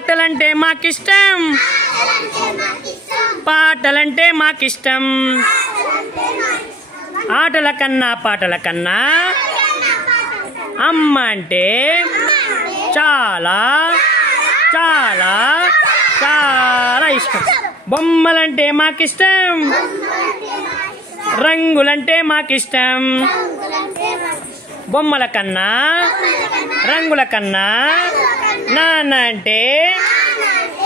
ఆటలంటే మాకిష్టం, పాటలంటే మాకిష్టం. ఆటల కన్నా పాటల కన్నా అమ్మ అంటే చాలా చాలా చాలా ఇష్టం. బొమ్మలంటే మాకిష్టం, రంగులంటే మాకిష్టం. బొమ్మల కన్నా రంగుల కన్నా నాన్న అంటే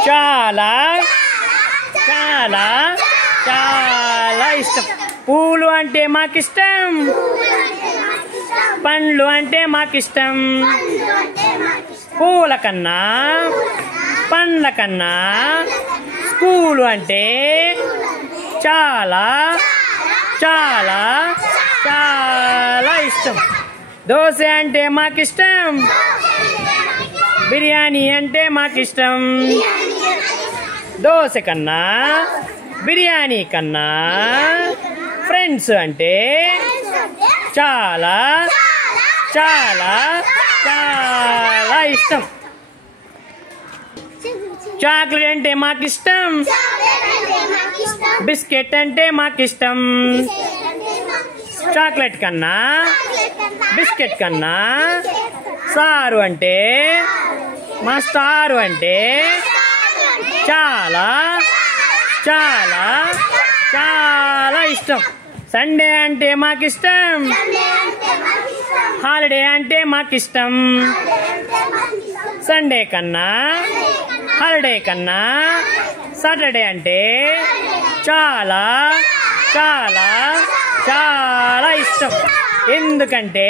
చాలా చాలా చాలా ఇష్టం. పూలు అంటే మాకిష్టం, పండ్లు అంటే మాకిష్టం. పూల కన్నా పండ్ల కన్నా స్కూలు అంటే చాలా చాలా చాలా ఇష్టం. దోశ అంటే మాకిష్టం, బిర్యానీ అంటే మాకిష్టం. దోశ కన్నా బిర్యానీ కన్నా ఫ్రెండ్స్ అంటే చాలా చాలా చాలా ఇష్టం. చాక్లెట్ అంటే మాకిష్టం, బిస్కెట్ అంటే మాకిష్టం. చాక్లెట్ కన్నా బిస్కెట్ కన్నా సారు అంటే మాస్టారు అంటే చాలా చాలా చాలా ఇష్టం. సండే అంటే మాకిష్టం, హాలిడే అంటే మాకిష్టం. సండే కన్నా హాలిడే కన్నా సాటర్డే అంటే చాలా చాలా చాలా ఇష్టం. ఎందుకంటే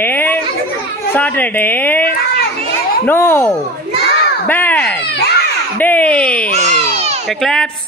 Saturday no bad day. Claps.